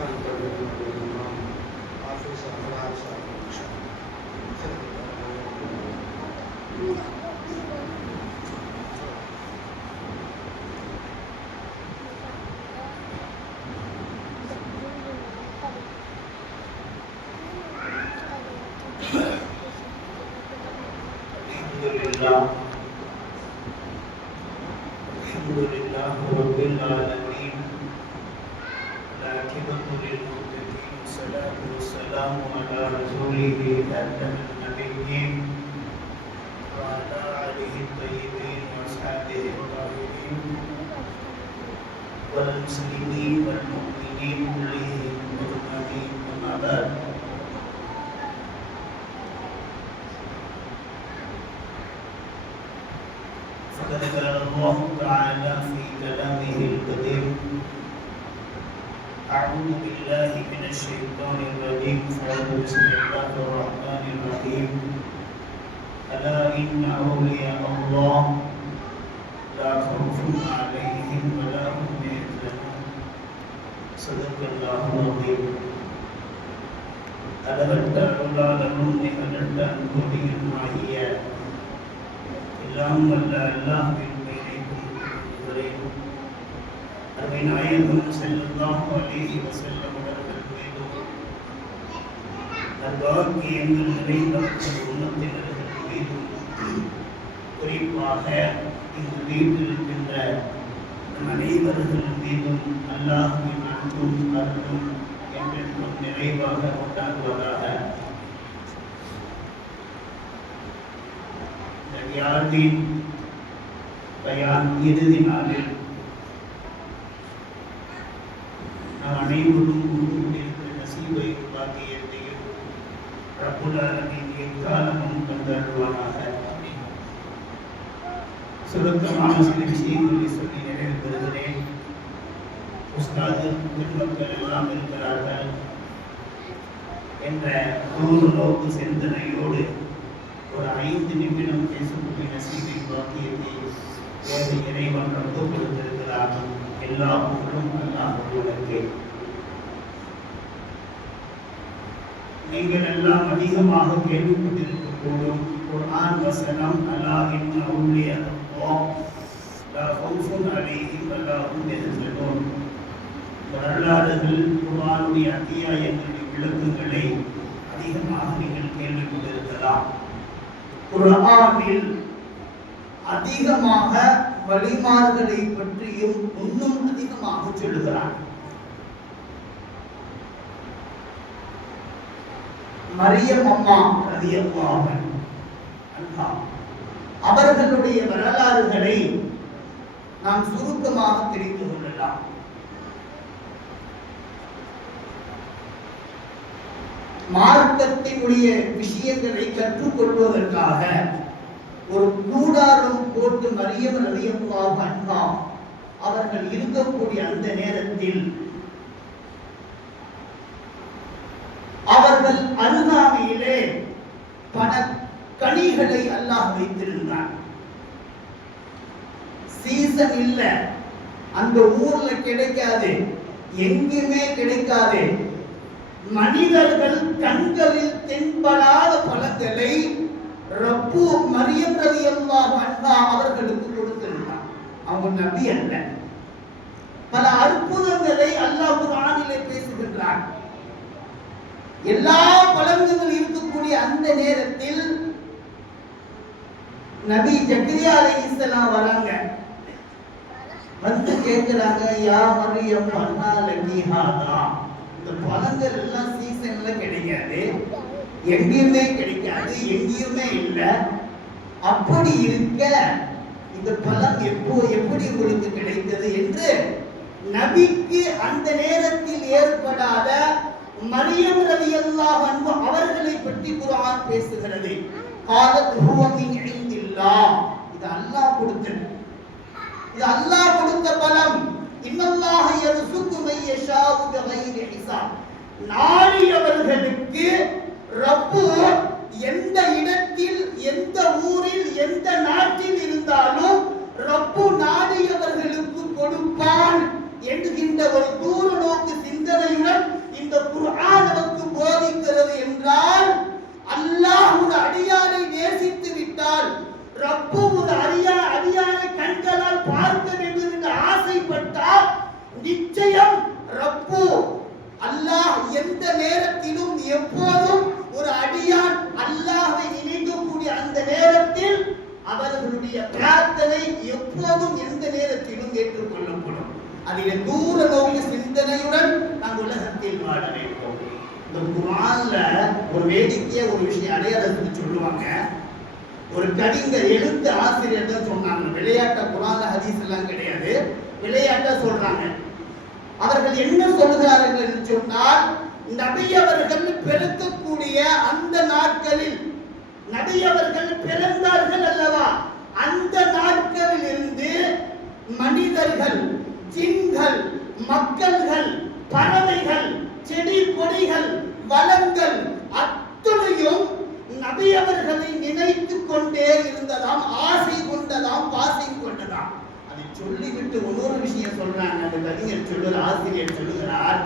Alhamdulillah Rabbil Alamin. Al-aqibatu lil muttaqin. Wassalatu wassalamu ala rasulih khatamin nabiyyin wa ala alihi thayyibin wa ashabihi at-tahirin wal muslimin wal mu'minin kullihim ajma'in. Amma ba'd. فقد قال الله تعالى في كلامه القديم: أعوذ بالله من الشيطان الرجيم بسم الله الرحمن الرحيم ألا إن أولياء الله لا خوف عليهم ولا هم يحزنون صدق الله العظيم. அளவற்ற அருளாளனும் நிகழற்ற அன்புடையும் ஆகிய எல்லாம் வல்ல அல்லாஹ்வின் பெயரை அருமை நாயகம் ஸல்லல்லாஹு அலைஹி வஸல்லம் அவர்கள் மீதும் நற்பாக்கியங்கள் நிறைந்த உம்மத்தினர்கள் மீதும் குறிப்பாக இந்த வீட்டில் இருக்கின்ற அனைவர்கள் மீதும் அல்லாஹ்வின் அன்பும் அருளும் என்றென்றும் நிறைவாக உண்டாகுவதாக. யாரின் பயான் இறுதி நாளில் நாம் அனைவரும் கூடியிருக்கிற நசீபை பாக்கியத்தையும் ரப்புல் ஆலமீன் எக்காலமும் தந்தருள்வானாக. சுருக்கமான சில விஷயங்களை சொல்லி நிறைவு பெறுகிறேன். உஸ்தாது பெருமக்கள் எல்லாம் இருக்கிறார்கள் என்ற ஒரு நோக்கு சிந்தனையோடு ஒரு 5 நிமிடம் பேசக்கூடிய நசீபை பாக்கியத்தை வேறு இறைவன் ரப்பு கொடுத்திருக்கிறார். எல்லா புகழும் அல்லாஹ் ஒருவனுக்கே. நீங்கள் எல்லாம் அதிகமாக கேள்விப்பட்டிருக்கக்கூடும் குர்ஆன் வசனம் அலா இன்ன அவுலியா அல்லாஹ் லா ஹவுஃபுன் அலைஹிம் வலா ஹும் யஹ்சனூன். வரலாறுகள் குர்ஆனுடைய அத்தியாயங்களுடைய விளக்கங்களை அதிகமாக நீங்கள் கேள்விப்பட்டிருக்கலாம். குர்ஆனில் அதிகமாக வழிமார்களை பற்றியும் இன்னும் அதிகமாக சொல்லுகிறார். மரியம் அம்மா ரலியல்லாஹு அன்ஹா அவர்களுடைய வரலாறுகளை நாம் சுருக்கமாக தெரிந்து கொள்ளலாம். மார்க்கத்தினுடைய விஷயங்களை கற்றுக்கொள்வதற்காக ஒரு கூடாரம் போட்டு மரியம் ரலியல்லாஹு அன்ஹா அவர்கள் இருக்கக்கூடிய அந்த நேரத்தில் அவர்கள் அருகாமையிலே பல கனிகளை அல்லாஹ் வைத்திருந்தார். சீசன் இல்ல, அந்த ஊர்ல கிடைக்காது, எங்குமே கிடைக்காது. மனிதர்கள் கண்களில் தென்படாத பழங்களை ரப்பு மரியம் ரலியல்லாஹு அன்ஹா அவர்களுக்கு கொடுத்திருந்தார். அவங்க நபி அல்ல. பல அற்புதங்களை அல்லாஹ் குர்ஆனிலே பேசுகின்றார். எல்லா பழங்களும் இருக்கக்கூடிய அந்த நேரத்தில் நபி ஜக்கரியா அலைஹிஸ்ஸலாம் வராங்க. வந்து கேட்கிறாங்க, யா மரியம் அன்னா லகி ஹாதா. இந்த பழங்கள் எல்லாம் சீசன்ல கிடைக்காது, எங்கேயுமே கிடைக்காது, எங்கேயுமே இல்லை. அப்படி இருக்க இந்த பழம் எப்படி உங்களுக்கு கிடைத்தது என்று நபிக்கு அந்த நேரத்தில் ஏற்படாத மரியம் ரலியல்லாஹு அன்ஹா அவர்களை பற்றி குர்ஆன் பேசுகிறது. காலத் ஹுவ மின் இன்தில்லாஹ். இது அல்லாஹ் கொடுத்தது, இது அல்லாஹ் கொடுத்த பழம். இன்னல்லாஹ யர்சுகு மன் யஷாஉ பிகைரி ஹிசாப். நாடியவர்களுக்கு ரப்பு எந்த இடத்தில், எந்த ஊரில், எந்த நாட்டில் இருந்தாலும் ரப்பு நாடியவர்களுக்கு கொடுப்பான் என்கின்ற ஒரு தூர நோக்கு சிந்தனையுடன் எப்போதும் ஒரு அடியான் அல்லாஹ்வை நினைக்கக்கூடிய அந்த நேரத்தில் அவர்களுடைய பிரார்த்தனை எப்போதும் எந்த நேரத்திலும் ஏற்றுக்கொள்ளப்படும். அதிலே தூர நோக்கு சிந்தனையுடன் நாம் உலகத்தில் வாழ வேண்டும். இந்த குர்ஆன்ல ஒரு வேடிக்கையா ஒரு விஷயம் அடையாளத்துக்கு சொல்லுவாங்க. ஒரு கவிஞர் எழுத்து ஆசிரியர் தான் சொன்னாங்க. விளையாட்ட குர்ஆன்ல ஹதீஸ் எல்லாம் கிடையாது, விளையாட்டா சொல்றாங்க. அவர்கள் என்ன சொல்கிறார்கள் என்று சொன்னால், நபி அவர்கள் பிறக்கக்கூடிய அந்த நாட்களில், நபி அவர்கள் பிறந்தார்கள் அல்லவா, அந்த நாட்களில் இருந்து மனிதர்கள், ஜின்கள், மக்கள்கள், பறவைகள், செடி கொடிகள், வளங்கள் அத்தனையும் நபி அவர்களை நினைத்துக் கொண்டே இருந்ததாம், ஆசை கொண்டதாம், பாசை கொண்டதாம். அதை சொல்லிவிட்டு இன்னொரு விஷயம் சொல்றாங்க. அந்த கவிஞர் சொல்லுற ஆசிரியர் சொல்லுகிறார்,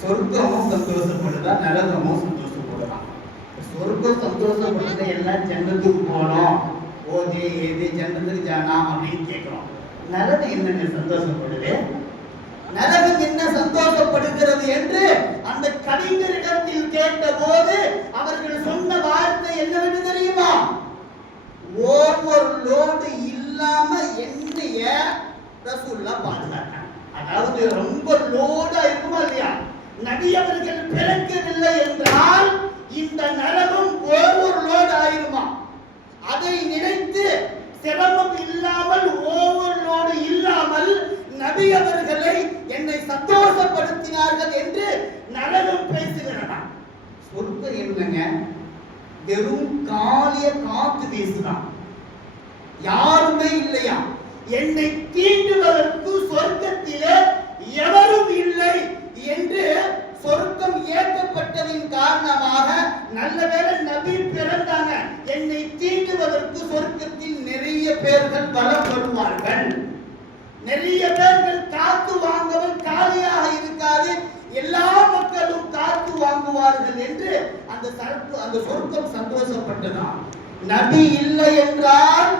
சொர்க்கமும் சந்தோஷப்படுதா, நரகமும் சந்தோஷப்படுதான். சொர்க்கம் சந்தோஷப்படுறத எல்லாம் ஜன்னத்துக்கு போனோம், ஓதே ஏதே ஜன்னத்துக்கு ஜானாம் அப்படின்னு கேட்கிறோம். நரகம் என்னங்க சந்தோஷப்படுது, நரகம் என்ன சந்தோஷப்படுகிறது என்று அந்த கவிஞரிடத்தில் கேட்ட போது அவர்கள் சொன்ன வார்த்தை என்னவென்று தெரியுமா? ஓவர்லோடு இல்லாம என்னைய ரசூலுல்லாஹ் பாதுகாத்தாங்க. அதாவது ரொம்ப லோடா இருக்குமா இல்லையா? நபி அவர்கள் பிறக்கவில்லை என்றால் இந்த நரகம் ஓவர்லோட் ஆயிருமா? அதை நினைத்து சிரமம் இல்லாமல், ஓவர்லோடு இல்லாமல் நபி அவர்களை என்னை சந்தோஷப்படுத்தினார்கள் என்று நரகம் பேசுகிறதா? சொர்க்கம் என்னங்க, வெறும் காலிய காத்து வீசுதான், யாருமே இல்லையா? என்னை தீண்டுவதற்கு சொர்க்கத்திலே எவரும் இல்லை என்று சொர்க்கம் ஏற்கப்பட்டதின் காரணமாக நல்ல வேளை நபி பிறந்தாங்க. என்னை தீண்டுவதற்கு சொர்க்கத்தில் நிறைய பேர்கள் பலப்படுவார்கள், நிறைய பேர்கள் காத்து வாங்கவன் காலியாக இருக்காது, எல்லா மக்களும் காத்து வாங்குவார்கள் என்று அந்த சொர்க்கம் சந்தோஷப்பட்டதாம். நபி இல்லை என்றால்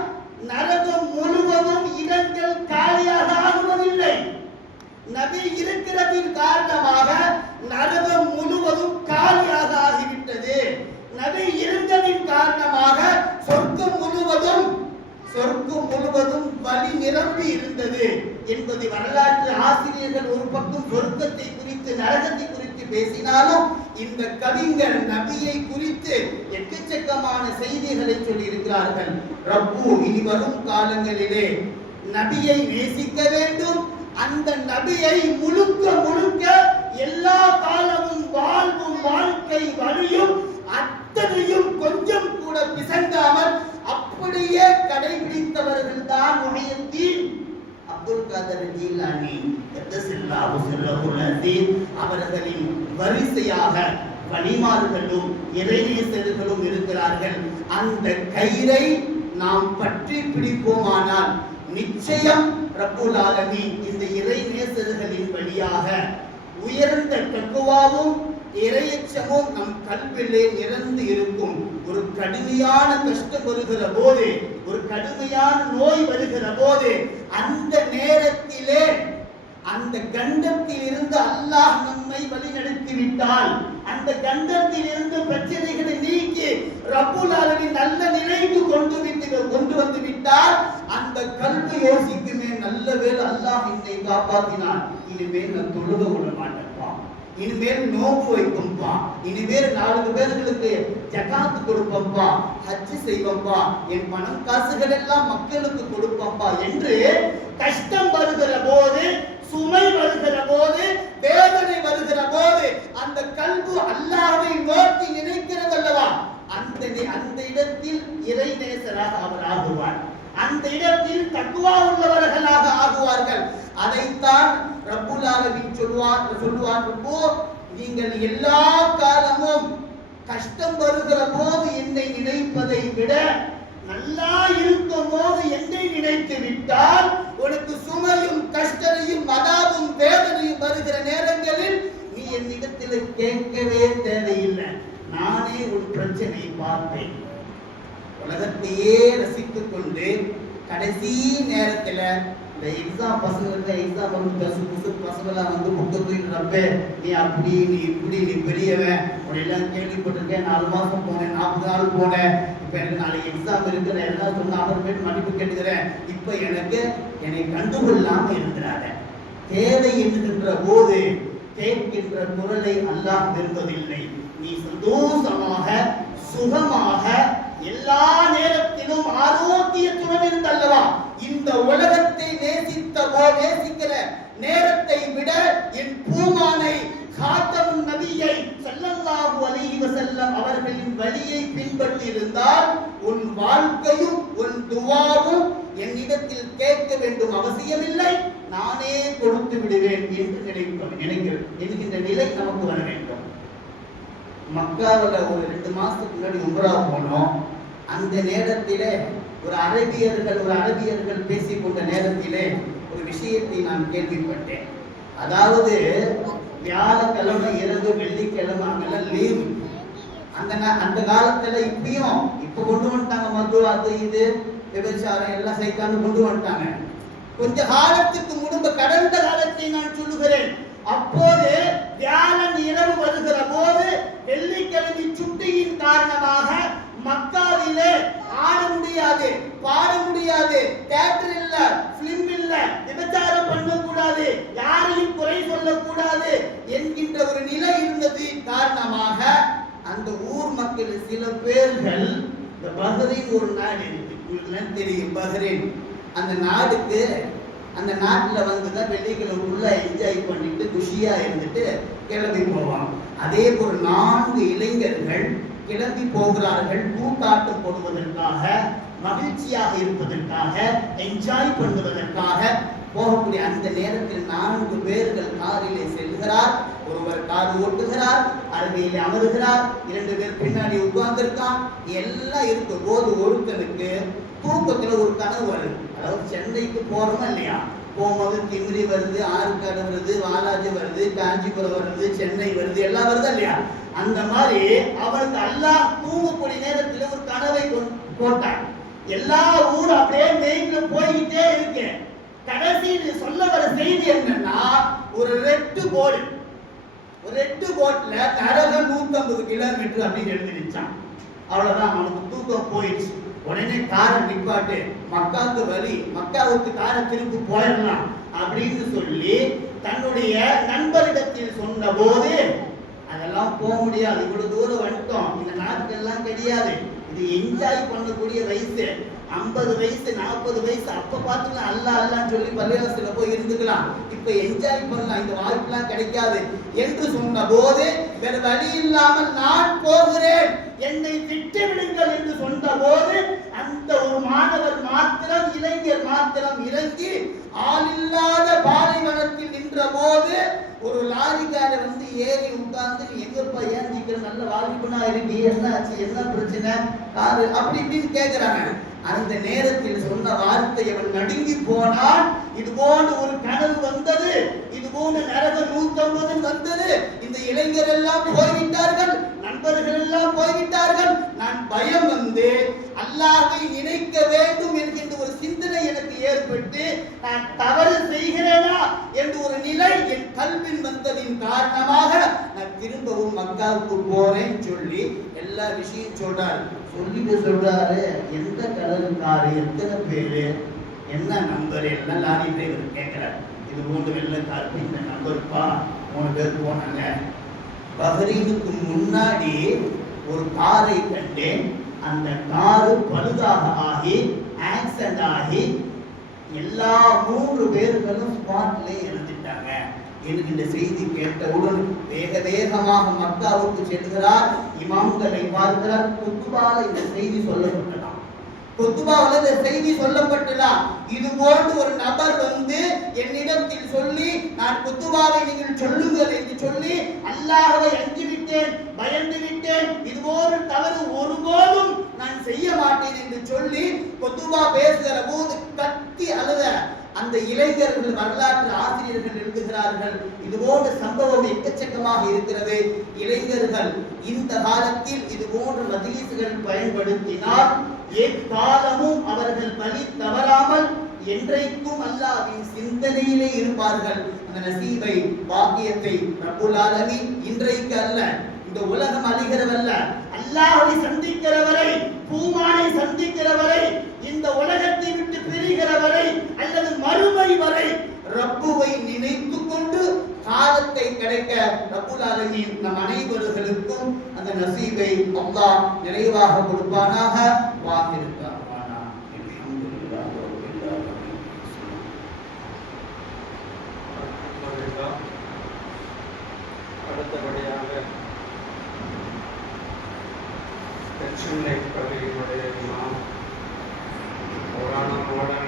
நரகம் முழுவதும் இடங்கள் காலியாக ஆகுவதில்லை. நபி இருக்கிறதின் காரணமாக நரகம் முழுவதும் காலியாக ஆகிவிட்டது. நபி இருந்ததின் காரணமாக சொர்க்கம் முழுவதும் வழி நிரம்பி இருந்தது என்பதை வரலாற்று ஆசிரியர்கள் ஒரு பக்கம் சொர்க்கத்தை குறித்து, நரகத்தை குறித்து பேசினாலும் இந்த கவிஞர் நபியை குறித்து எக்கச்சக்கமான செய்திகளை சொல்லி இருக்கிறார்கள். ரப்பு இனி வரும் காலங்களிலே நபியை நேசிக்க வேண்டும், அந்த நபியை முழுக்க முழுக்க எல்லா காலமும் வாழ்வும் வாழ்க்கை வழியும் அத்தனையும் கொஞ்சம் கூட பிசங்காமல் அப்படியே கடைபிடித்தவர்கள் தான் முஹியுத்தீன் அப்துல் காதர் ஜீலானி கத்தஸல்லாஹு ஸல்லல்லாஹு அலைஹி அவர்களின் வரிசையாக வலிமார்களும் இறைநேசர்களும் இருக்கிறார்கள். அந்த கயிறை நாம் பற்றி பிடிப்போமானால் நிச்சயம் ரப்புல் ஆலமீன் இந்த இறைநேசர்களின் வழியாக உயர்ந்த தக்வாவும் இறையச்சமும் நம் கல்விலே நிரந்து இருக்கும். ஒரு கடுமையான கஷ்டம் வருகிற போது, ஒரு கடுமையான நோய் வருகிற போது, அந்த நேரத்திலே அந்த கண்டத்தில் இருந்து அல்லாஹ் நம்மை வழிநடத்தி விட்டால், அந்த கண்டத்தில் இருந்து பிரச்சனைகளை நீக்கி ரப்புல் ஆலமீன் நல்ல நிலைக்கு கொண்டு வந்து விட்டால் அந்த கல்வி யோசிக்குமே, நல்ல வேளை அல்லாஹ் என்னை காப்பாற்றினான், இனிமேல் நான் தொழுக விட மாட்டேன்ப்பா, இனிமேல் நோன்பு வைக்கும்பா, இனிமேல் 4 பேர்களுக்கு ஜகாத் கொடுப்பம்பா, ஹஜ் செய்வம்பா, என் பணம் காசுகள் எல்லாம் மக்களுக்கு கொடுப்பம்பா என்று கஷ்டம் வருகிற போது, சுமை வருகிற போது, வேதனை வருகிற போது அந்த கல்வி அல்லாஹ்வை நோக்கி நினைக்கிறது அல்லவா, அந்த இடத்தில் இறைநேசராக அவர் ஆகுவார், அந்த இடத்தில் தக்வா உள்ளவர்களாக ஆகுவார்கள். அதைத்தான் ரப்புல் ஆலமீன் சொல்லுவார், நீங்கள் எல்லா காலமும் கஷ்டம் வருகிற போது என்னை நினைப்பதை விட நல்லா இருக்கும் போது என்னை நினைத்து விட்டால் உனக்கு சுமையும் கஷ்டத்தையும் அதாவும் வேதனையும் வருகிற நேரங்களில் நீ என்னிடத்தில் கேட்கவே தேவையில்லை, நானே உன் பிரச்சனை பார்ப்பேன். உலகத்தையே ரசித்துக் கொண்டு கடைசி நேரத்தில் இந்த எக்ஸாம் பசங்களுக்கு எக்ஸாம் வந்து பசு புசு பசங்களாம் வந்து புக்கை தூக்கிட்டு ரப்பே நீ அப்படி நீ இப்படி நீ பெரியவன் அப்படியெல்லாம் கேள்விப்பட்டிருக்கேன். 4 மாதம் போனேன், 40 நாள் போனேன், இப்போ எனக்கு நாளைக்கு எக்ஸாம் இருக்கு, நான் எல்லாம் சொன்ன அப்புறமேட்டு மன்னிப்பு கேட்டுக்கிறேன், இப்போ என்னை கண்டுகொள்ளாமல் இருக்கிறாங்க. தேவை என்கின்ற போது கேட்கின்ற குரலை அல்லாஹ் விரும்பவில்லை. நீ சந்தோஷமாக சுகமாக எல்லா நேரத்திலும் ஆரோக்கியத்துடன் இருந்தல்லவா இந்த உலகத்தை நேசிக்கிற நேரத்தை விட என் பூமானை காத்தமுன் நபியை ஸல்லல்லாஹு அலைஹி வஸல்லம் அவர்களின் வழியை பின்பற்றி இருந்தால் உன் வாழ்க்கையும் உன் துஆவும் என்னிடத்தில் கேட்க வேண்டும் அவசியமில்லை, நானே கொடுத்து விடுவேன் என்று நினைக்கின்ற நிலை நமக்கு வர வேண்டும். மக்காவில் ஒரு 2 மாசத்துக்கு முன்னாடி உம்ரா போனோம். அந்த நேரத்திலே ஒரு அரபியர்கள் பேசிக்கொண்ட நேரத்திலே ஒரு விஷயத்தை நான் கேள்விப்பட்டேன். அதாவது வியாழக்கிழமை இரவு வெள்ளிக்கிழமை அங்கெல்லாம் லீவு. அந்த காலத்துல இப்ப கொண்டு வந்துட்டாங்க, மது அது இது விபச்சாரம் எல்லாம் சைக்கான்னு கொண்டு வந்துட்டாங்க. கொஞ்ச காலத்துக்கு முன்பு கடந்த காலத்தை நான் சொல்லுகிறேன். அப்போது வியாழன் இரவு வருகிற போது வெள்ளிக்கிழமை சுட்டியின் காரணமாக மக்காவிலே ஆட முடியாது, பாட முடியாது, தியேட்டர் இல்ல, பிலிம் இல்ல, விபச்சாரம் பண்ணக்கூடாது, யாரையும் குறை சொல்லக்கூடாது என்கின்ற ஒரு நிலை இருந்தது காரணமாக அந்த ஊர் மக்கள் சில பேர்கள் இந்த பஹ்ரைன் ஒரு நாடு இருக்கு, உங்களுக்கு தெரியும் பஹ்ரைன். அந்த நாட்டில் வந்துதான் வெள்ளிக்கிழமை உள்ள என்ஜாய் பண்ணிட்டு குஷியா இருந்துட்டு கிளம்பி போவாங்க. அதே போல் 4 இளைஞர்கள் கிளம்பி போகிறார்கள். கூட்டாட்டம் போடுவதற்காக, மகிழ்ச்சியாக இருப்பதற்காக, என்ஜாய் பண்ணுவதற்காக போகக்கூடிய அந்த நேரத்தில் 4 பேர்கள் காரிலே செல்கிறார். ஒருவர் கார் ஓட்டுகிறார், அருகிலே அமருகிறார், 2 பேர் பின்னாடி உட்கார்ந்திருக்கான். எல்லாம் இருக்கும் போது ஒருத்தனுக்கு தூக்கத்துல ஒரு கனவு வருது. அதாவது சென்னைக்கு போறோமா இல்லையா, போகும்போது திமிரி வருது, ஆற்காடு வருது, வாலாஜி வருது, காஞ்சிபுரம் வருது, சென்னை வருது, எல்லாம் வருதா இல்லையா. அந்த மாதிரி அவனுக்கு அல்லாஹ் தூங்கக்கூடிய நேரத்துல ஒரு கனவை போட்டான். எல்லா ஊரும் அப்படியே மெயின்ல போய்கிட்டே இருக்கு. கடைசி சொல்ல வர செய்தி என்னன்னா, ஒரு ரெட்டு போட்ல நரகம் 150 கிலோமீட்டர் அப்படின்னு எழுதிச்சான். அவ்வளவுதான், அவனுக்கு தூக்கம் போயிடுச்சு. உடனே காரை நிப்பாட்டு, மக்காவுக்கு காரை திருப்பி போயிடலாம் அப்படின்னு சொல்லி தன்னுடைய நண்பரிடத்தில் சொன்ன போது, அதெல்லாம் போக முடியாது, இவ்வளவு தூரம் வந்துட்டோம், இந்த நாட்கள்லாம் கிடையாது, இது என்ஜாய் பண்ணக்கூடிய வயசு, 50 வயசு 40 வயசு, அப்ப பார்த்துக்கலாம் அல்லான்னு சொல்லி பள்ளிவாசல போய் இருந்துக்கலாம், இப்ப என்ஜாய் பண்ணலாம், இந்த வாய்ப்புலாம் கிடைக்காது என்று சொன்ன போது, வேற வழி இல்லாமல் நான் போகிறேன், என்னை விட்டு விடுங்கள் என்று சொன்ன போது, அந்த ஒரு மாணவர் மாத்திரம், இளைஞர் மாத்திரம் இறங்கி ஆளில்லாத பாலைவனத்தில் நின்ற போது ஒரு லாரிக்கார வந்து ஏறி உட்கார்ந்து, நீ எங்கப்பா ஏந்திக்கிற, நல்ல வாலிபனா இருக்கு, என்ன ஆச்சு, என்ன பிரச்சனை, காரு அப்படி இப்படின்னு கேட்கிறாங்க. அந்த நேரத்தில் சொன்ன வார்த்தை அவன் நடுங்கி போனான். இது போன்ற ஒரு கனவு வந்தது, இது போன்ற நரகம் 150 வந்தது, இந்த இளைஞர் எல்லாம் போய்விட்டார்கள், நண்பர்கள் எல்லாம் போய்விட்டார்கள், நான் பயம் வந்து அல்லாஹ்வை நினைக்க வேண்டும் என்கின்ற ஒரு சிந்தனை எனக்கு ஏற்பட்டு, நான் தவறு செய்கிறேனா என்ற ஒரு நிலை என் கல்வின் வந்ததின் காரணமாக நான் திரும்பவும் மக்காவுக்கு போறேன் சொல்லி எல்லா விஷயம் சொல்றாரு. சொல்லிட்டு சொல்றாரு, எந்த கலருக்காரு, எத்தனை பேரு, என்ன நம்பர், என்ன லாரி டிரைவர் கேட்கிறார். இது 3 வெள்ளக்காருக்கு இந்த நம்பருப்பா, 3 பேர் போனாங்க. பஹ்ரைனுக்கு முன்னாடி ஒரு காரை கண்டேன், அந்த காரு பழுதாக ஆகி ஆக்சிடென்ட் ஆகி எல்லா 3 பேர்களும் ஸ்பாட்ல இறந்துட்டாங்க. எனக்கு இந்த செய்தி கேட்டவுடன் வேகமாக மக்காவுக்கு செல்கிறார். இமாம்களை பார்க்கிறார். குத்துபால இந்த செய்தி சொல்லப்பட்டதாம். குத்துபாவில் இந்த செய்தி சொல்லப்பட்டதாம். இது போன்று ஒரு நபர் வந்து என்னிடத்தில் சொல்லி, நான் குத்துபாவை நீங்கள் சொல்லுங்கள் என்று சொல்லி, அல்லாஹ்வை அஞ்சிவிட்டேன், பயந்து விட்டேன், இது போன்ற தவறு ஒருபோதும் நான் செய்ய மாட்டேன் என்று சொல்லி குத்துபா பேசுகிற போது கத்தி அழுத அந்த இளைஞர்கள் வரலாற்று ஆசிரியர்கள் எழுதுகிறார்கள். இது போன்ற சம்பவம் எக்கச்சக்கமாக இருக்கிறது. இளைஞர்கள் இந்த காலத்தில் இது போன்ற மஜ்லிஸ்கள் பயன்படுத்தினால் எக்காலமும் அவர்கள் வழி தவறாமல் என்றைக்கும் அல்லாஹ்வின் சிந்தனையிலே இருப்பார்கள். அந்த நசீபை, பாக்கியத்தை ரப்புல் ஆலமீன் இன்றைக்கு அல்ல, இந்த உலகம் அழிகிறவல்ல, அல்லாஹ்வை சந்திக்கிறவரை, பூமானை சந்திக்கிறவரை, இந்த உலகத்தை விட்டு பிரிகிறவரை அல்லது மறுமை வரை ரப்புவை நினைத்து கொண்டு காலத்தை கிடைக்க ரப்புல் ஆலமீன் நம் அனைவர்களுக்கும் அந்த நசீபை அல்லாஹ் நிறைவாக கொடுப்பானாக. வாஹிருக்கானா அல்ஹம்துலில்லாஹ் ரப்பில் ஆலமீன். அடுத்தபடியாக பென்ஷன் லைஃப் பள்ளியினுடைய இமாம் மௌலானா மௌலானா